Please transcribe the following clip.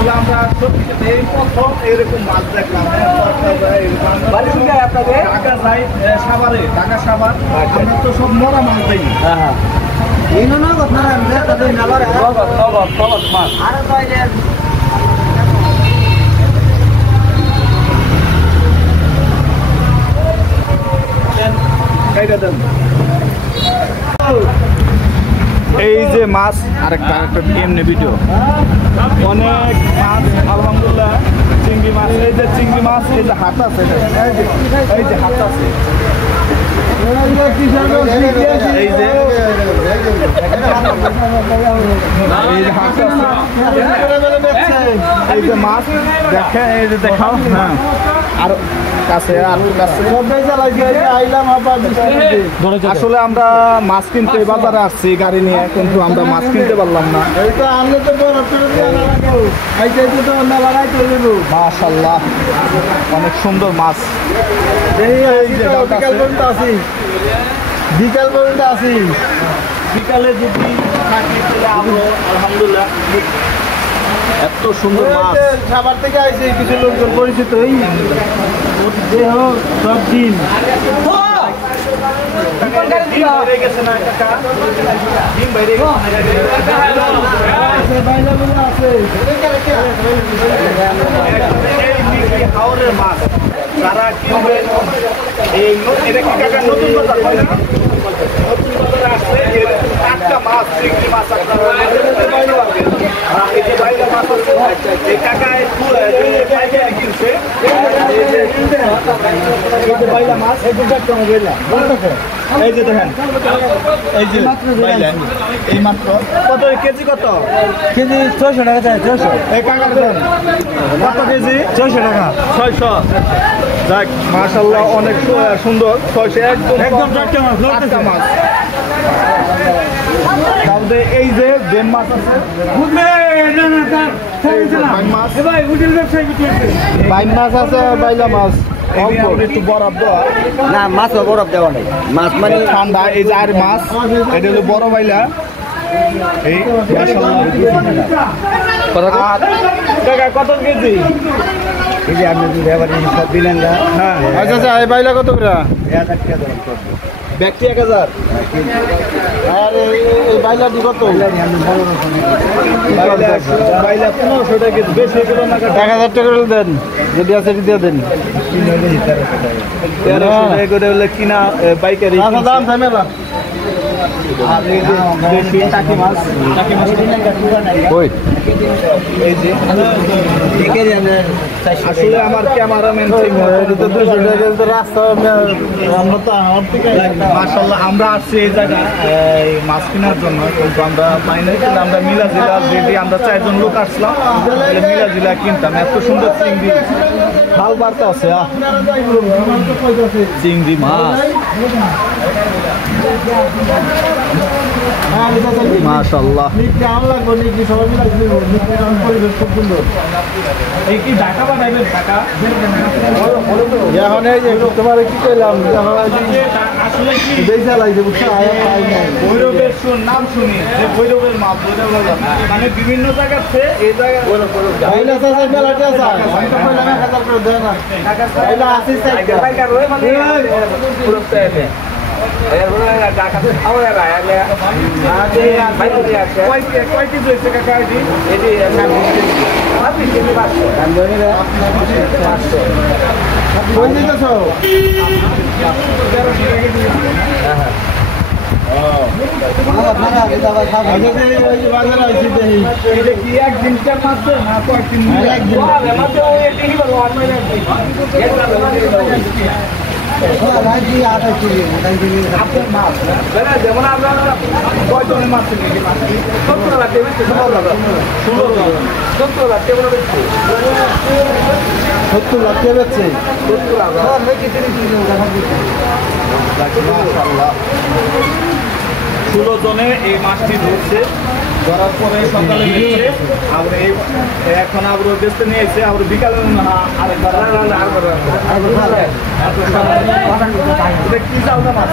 আসলে আমরা এই প্রথম এরকম মাছ দেখলাম। ঢাকা সাইড সাভারে, ঢাকা সাভার আমরা তো সব মরা মাছ দেই। এই যে মাছ আরেকটা এমনি ভিডিও অনেক মাছ আলহামদুলিল্লাহ চিংড়ি মাছ। এই যে চিংড়ি মাছ, এই যে হাত আছে, এই যে হাত আছে, এই যে এই যে মাছ দেখে, এই যে দেখাও। হ্যাঁ আর কাছে আসলে আমরা মাছ কিনতে বাজারে আসছি গাড়ি নিয়ে, কিন্তু আমরা মাছ কিনতে পারলাম না। মাশাআল্লাহ অনেক সুন্দর মাছ। বিকাল পর্যন্ত আছি, বিকালে যদি থাকি তাহলে আরো আলহামদুলিল্লাহ। এত সুন্দর মাছ। খাবার থেকে আইছে কিছু লোকজন পরিচিত সব দিন হাওরের মাছ যারা কিনবে এটা কি কাকা নতুন বাজার হয় না? নতুন বাজারে আসলে টাটকা মাছ, চিংড়ি মাছ আপনারা এই যে বাইলা মাছ আছে, এই কাকায় পাইকারি কিনছে বাইলা মাছ। এই যে দেখেন, এই যে বাইলা এই মাত্র কত কেজি? কত কেজি? 600 টাকা। 600 এই কাকা কত কেজি? 600 টাকা। 600। যাক মাশাআল্লাহ অনেক সুন্দর। 600 একদম টাটকা মাছ। তাহলে এই যে বেন মাছ আছে, বাইন মাছ আছে, বাইলা মাছ একটু বরফ দেওয়া না, মাছ বরফ দেওয়া নেই, মাছ মানে ঠান্ডা। এই যে আর মাছ, এটা হলো বড় বাইলা। এই কত কেজি? কেজি আপনি সব দিলেন না? হ্যাঁ আচ্ছা আচ্ছা। এই বাইলা কত করে? 1000। আর এই বাইলাটি কত? বাইলা 1500 টাকা কেজি। বেশি করে না, 1000 টাকা করে দেন, যদি আছে দিয়ে দেন। 1300 টাকা করে হলে কিনা পাইকারি দাম ঝামেলা। আর এই যে দেশি টাকি মাছ, ওই এই যে আসলে আমার ক্যামেরাম্যান রাস্তা মাশাআল্লাহ। আমরা আসছি এই জায়গায় মাছ কেনার জন্য, কিন্তু আমরা পাইনি। কিন্তু আমরা মিলা জিলা যদি আমরা 4 জন লোক আসলাম, মিলা জিলা কিনতাম। এত সুন্দর চিংড়ি ভাল বার্তা আছে, চিংড়ি মাছ মাশাআল্লাহ। এই কি ঢাকা বানাইবেন? ঢাকা এখন এই যে তোমার কি কইলাম, আসলে কি বেচা লাগছে ভৈরবের নাম শুনি যে ভৈরবের মাছ, মানে বিভিন্ন জায়গাতে এই জায়গা যেমন আমরা কয়জনের মাছ 70 লাখ 70 লাখ 70 লাখ বেচছে 70 লাখ। 16 জনে এই মাছটি ধরছে, ধরার পরে সকালে বেচছে, আবার এখন আবার বেচতে নিয়ে এসে আবার বিকালে আরেকবার কি চালটা মাছ